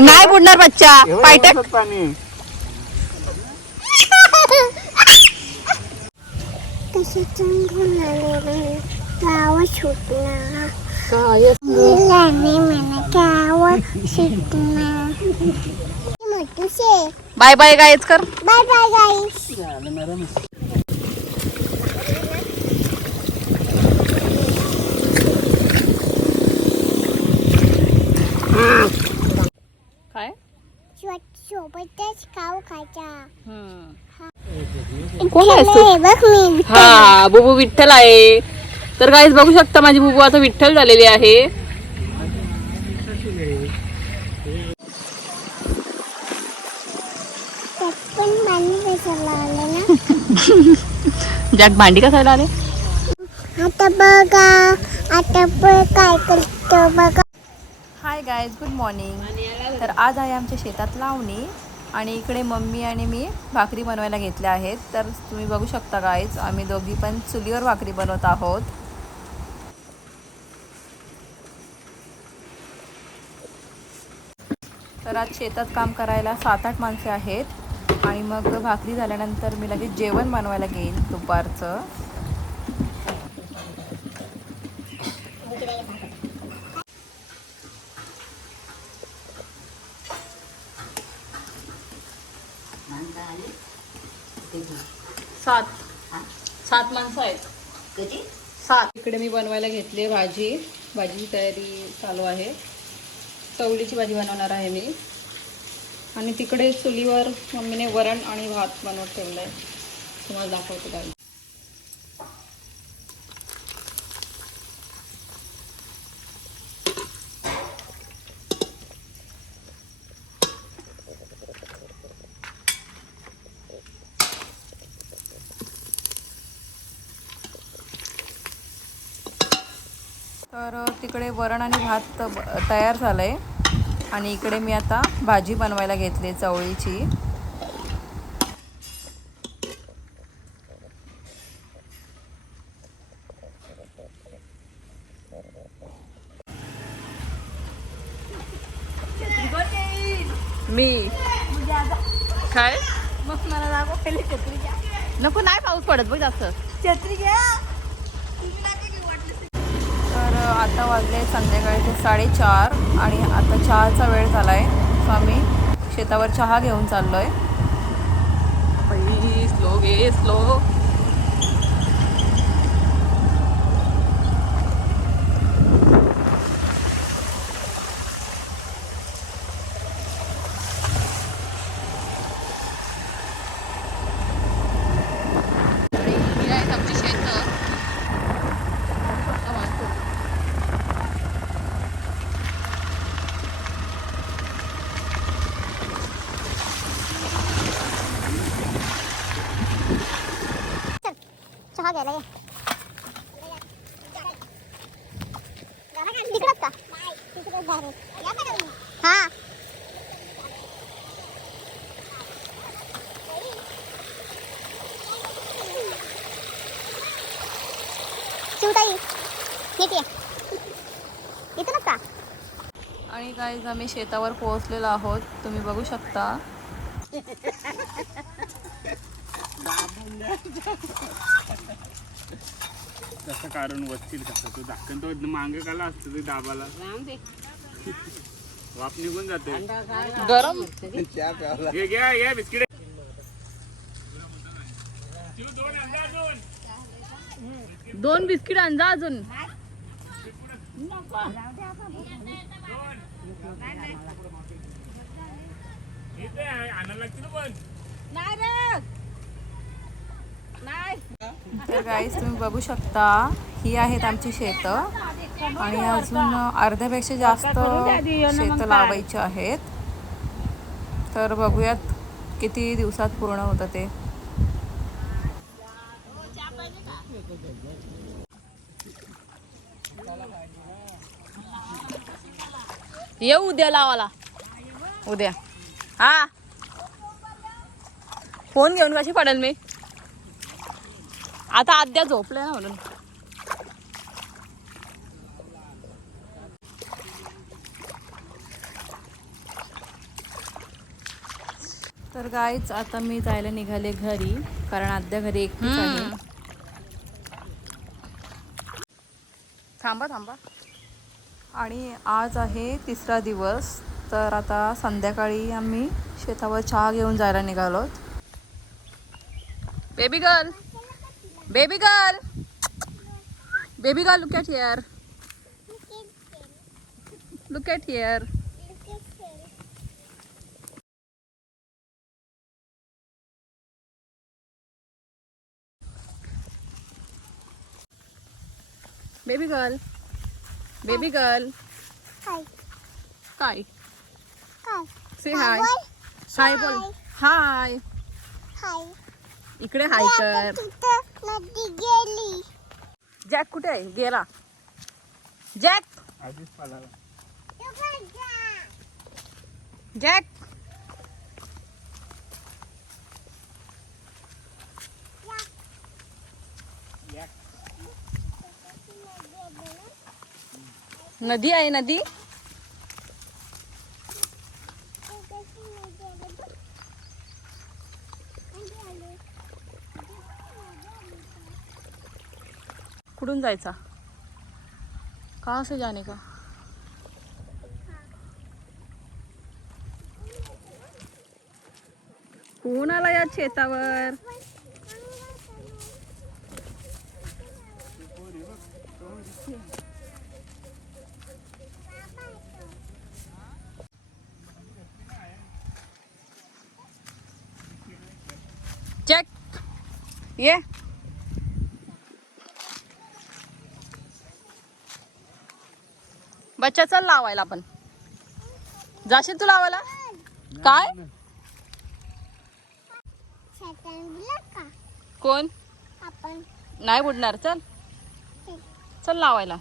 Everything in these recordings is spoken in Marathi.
नाही बुडणार बच्चा पायट्या पाणी बाय बाय गाईच कर बाय बाय गाईस. काय सोबतच खाऊ खायचा. कोण आहेस तू? बघ मी हा बुबू विठ्ठल आहे. तर गाईस बघू शकता माझी बुबू आता विठ्ठल झालेली आहे. पण पाणी कशाला आलं ना. जग भांडी कसायला आले. आता बघा आता काय करतो बघा. Hi guys good morning. तर आज आहे आमच्या शेतात लावणी आणि इकडे मम्मी आणि मी भाकरी बनवायला घेतल्या आहेत. तर तुम्ही बघू शकता गाईज आम्ही दोघी पण चुलीवर भाकरी बनवत आहोत. तर आज शेतात काम करायला 7-8 माणसे आहेत आणि मग भाकरी झाल्यानंतर मी लगेच जेवण बनवायला घेईन दुपारचं. सात माणसं आहेत. 7. इकडे मी बनवायला घेतले भाजीची तयारी चालू आहे. चवळीची भाजी बनवणार आहे मी. आणि तिकडे चुलीवर मम्मीने वरण आणि भात बनवत ठेवलं आहे. तुम्हाला दाखवतो काय. तर तिकडे वरण आणि भात तयार झालं आहे आणि इकडे मी आता भाजी बनवायला घेतली चवळीची. मी काय मग मला दाखव पहिले छत्री घ्या. नको नाही पाऊस पडत बघ जास्त. छत्री घ्या. तर आता वाजले संध्याकाळचे 4:30 आणि आता चहाचा वेळ झाला आहे. सो आम्ही शेतावर चहा घेऊन चाललो आहे. स्लो घे स्लो. चहा घ्यायला ये. तिकडंच का? तिकडंच बाहेर. हा शिवताई येते इथं का? आणि गाईज आम्ही शेतावर पोहोचलेलो आहोत. तुम्ही बघू शकता. कसं कारण वचतील कसं तो झाकण तो मांग काला असतो ते दाबाला वाफ निघून जाते. गरम घ्या बिस्किट. 2 बिस्किट आणजा अजून. तर गाईस तुम्ही बघू शकता ही आहेत आमची शेतं आणि अजून अर्ध्यापेक्षा जास्त शेतं लावायची आहेत. तर बघूयात किती दिवसात पूर्ण होतं ते. येऊ उद्या लावाला. उद्या हा फोन घेऊन कशी पडेल मी आता. आद्या झोपले ना म्हणून. तर गाईच आता मी जायला निघाले घरी, कारण आद्या घरी एकटीच आहे. थांबा थांबा. आणि आज आहे तिसरा दिवस. तर आता संध्याकाळी आम्ही शेतावर चहा घेऊन जायला निघालो. Baby girl, baby girl, baby girl, look at here, look at here. Baby girl, baby girl, hi काय काय से हाय. हाय बोल. हाय. हाय. इकडे हाय कर. तिथं नदी गेली. जॅक कुठे आहे? गेला. जॅक, आधीच पालाला. जॅक. नदी आहे नदी. कुठून जायचा? कहाँ से जाने का? कोण आला या शेतावर? चेक ये. बच्चा चल लावायला आपण. जाशील तू लावायला? काय? कोण? आपण नाही बुडणार. चल चल लावायला.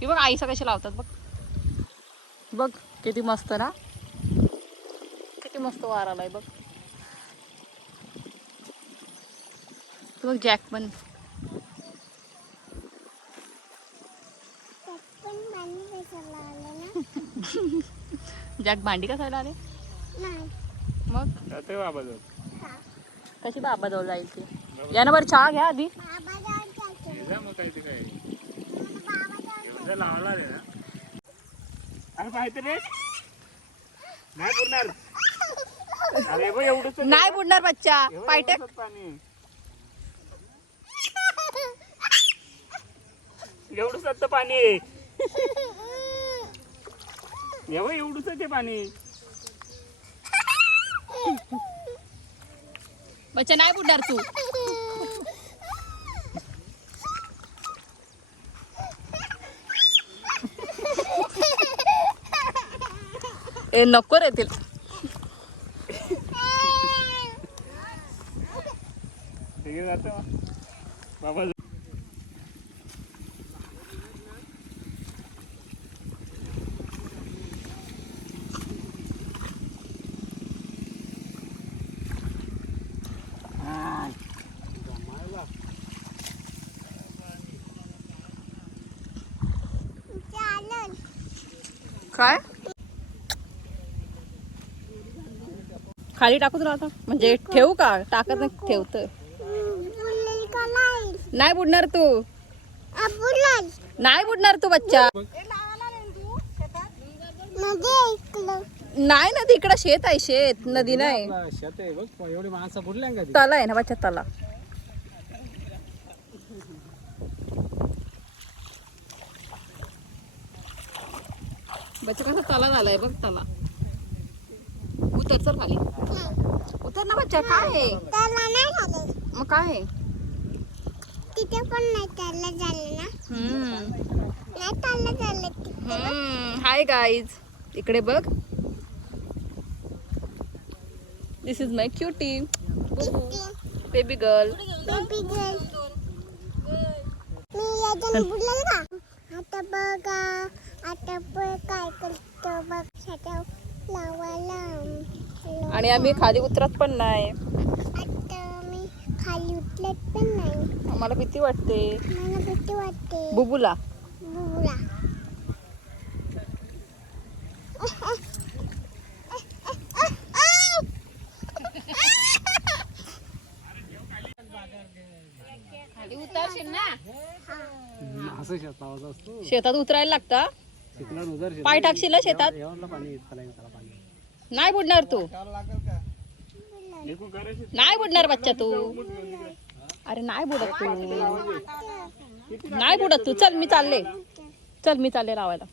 ही बघ आईसा कशी लावतात बघ. बघ किती मस्त ना, किती मस्त वार आलाय बघ. बघ जॅक पण. जॅक भांडी कसायला आले? मग जाते बाबा जाऊ. कशी बाबा जवळ जाईल ती? यानं बरं चहा घ्या आधी. मग काय ते काय एवढं लावला रे ना. अरे पाहिजे रे, नाही पुरणार. अरे बघ एवढंच नाही बुडणार बच्चा. पायटे पाणी एवढं सत्त पाणी आहे. एवढंच ते पाणी. बच्चा नाही बुडणार तू. ए नको रे तिला. बाबा काय खाली टाकू तुला आता? म्हणजे ठेवू का? टाकत नाही, ठेवत नाही बुडणार तू. नाही बुडणार तू बच्चा. नाही नदी इकडं शेत आहे. शेत नदी नाही. शेत आहे बघ. एवढी माणसं बुडल्या का? तला आहे ना बच्चा, तला. बच्चा कसा तला झालाय बघ. तला उतर. चल खाली उतर ना बच्चा. काय आहे मग? काय आहे तिथे पण नाही त्याला झालं ना. नाही त्याला झालं. हाय गाईज, इकडे बघ. This is my cutie baby girl. Baby girl. मी याच्याने बुडलं का? आता बघा, आता बघ काय करतो बघ. शेता लावायला. आणि आम्ही खाली उतरत पण नाही. आता मी खाली उतरत पण नाही. आम्हाला भीती वाटते. मला भीती वाटते. बुबुला बुबुला. कसं शेतावर असतो शेतात उतरायला लागता. चिखलात उतर पाय टाकशील ना शेतात. एवढं पाणी खालायला त्याला पाणी नाही बुडणार तू. नाही बुडणार बच्चा तू. अरे नाही बुडत तू. नाही बुडत तू. चल मी चालले. चल मी चालले लावायला.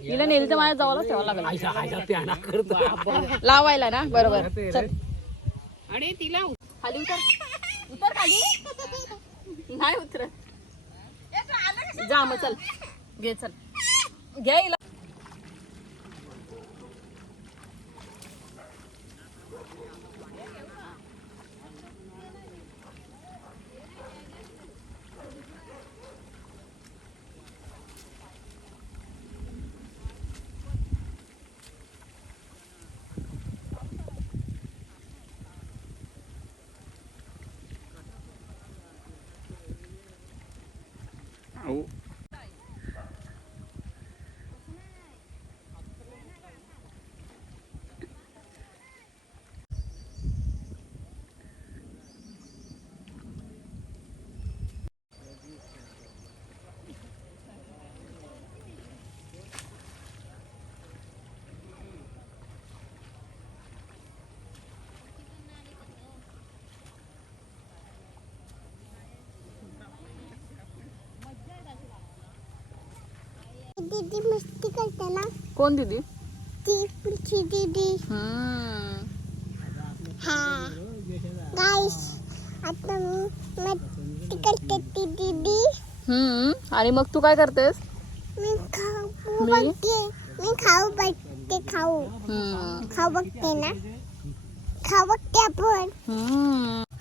हिला नेल तर माझ्या जवळच ठेवावं लागेल. लावायला ना बरोबर. चल. अरे तिला खाली उतर. उतर खाली. नाही उतर. जा मग चल. घे चल. घ्या हिला. अहो दीदी मस्ती करते ना. कोण दीदी? ती पुढची दीदी. हा गाईस आता मी मस्ती करते ती दीदी. आणि मग तू काय करतेस? मी खाऊ बघते. मी खाऊ बघते. खाऊ बघते ना. खाऊ बघते आपण.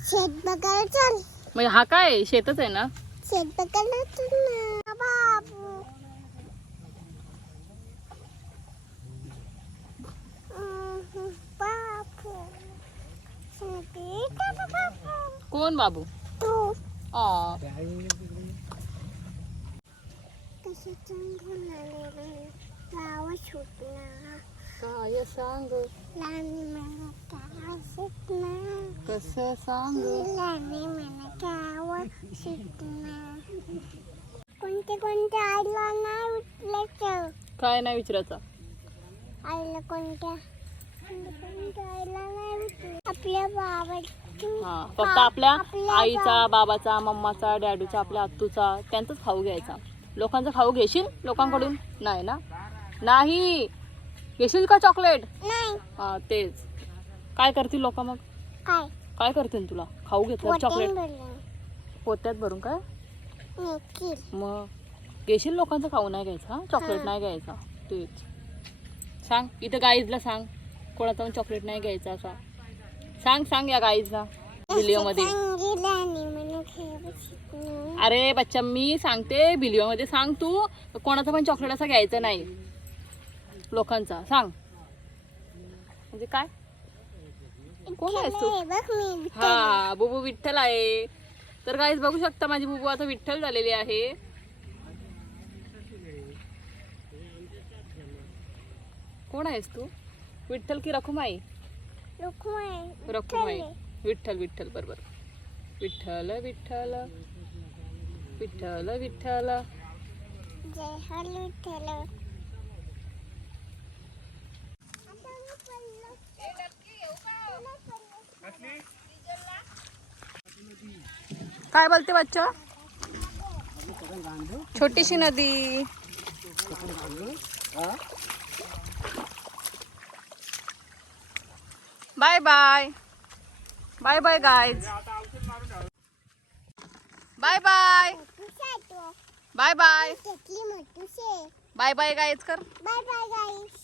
शेत बघायला चल. म्हणजे हा काय शेतच आहे ना? शेत बघायला चल ना बाबू. बाबू कोण बाबू? तू आ कसे चांगलं आले गावात सुटणार. काय सांग लाणी मला गावात सुटणार. कसं सांग लाणी मला गावात सुटणार. कोणते कोणते आईला नाही उठल्याचं. काय नाही विचारायचं. आईला कोणत्या आईला नाही उठलं. आपल्या बाबा हा फक्त आपल्या आईचा, बाबाचा, मम्माचा, डॅडूचा, आपल्या आत्तूचा त्यांचाच खाऊ घ्यायचा. लोकांचा खाऊ घेशील लोकांकडून? नाही ना. नाही घेशील का चॉकलेट? नाही. हा तेच. काय करतील लोक मग? काय काय करतील तुला? खाऊ घेतलं चॉकलेट बोललं पोत्यात भरून काय? निखिल मग घेशील लोकांचं खाऊ नाही घ्यायचा. चॉकलेट नाही घ्यायचा. तेच सांग. इथं गाईजला सांग कोणाचा पण चॉकलेट नाही घ्यायचा असा सांग. सांग या गाईजला व्हिडिओ मध्ये. अरे बच्चा मी सांगते व्हिडिओ मध्ये सांग. तू कोणाचा पण चॉकलेट असा घ्यायचा नाही लोकांचा. सांग म्हणजे काय? कोण आहेस तू? हा बुबू विठ्ठल आहे. तर गाईज बघू शकता माझी बुबू आता विठ्ठल झालेली आहे. कोण आहेस तू? विठ्ठल की रखुमाई? रखुमाई. विठ्ठल विठ्ठल बरोबर. विठ्ठल विठ्ठल विठ्ठल विठ्ठल. जय हरी विठ्ठल. काय बोलते बच्चा? छोटीशी नदी. Bye bye. Bye bye guys. Bye bye. Bye bye. मोठी बाय बाय गाईज कर. बाय बाय गाईस.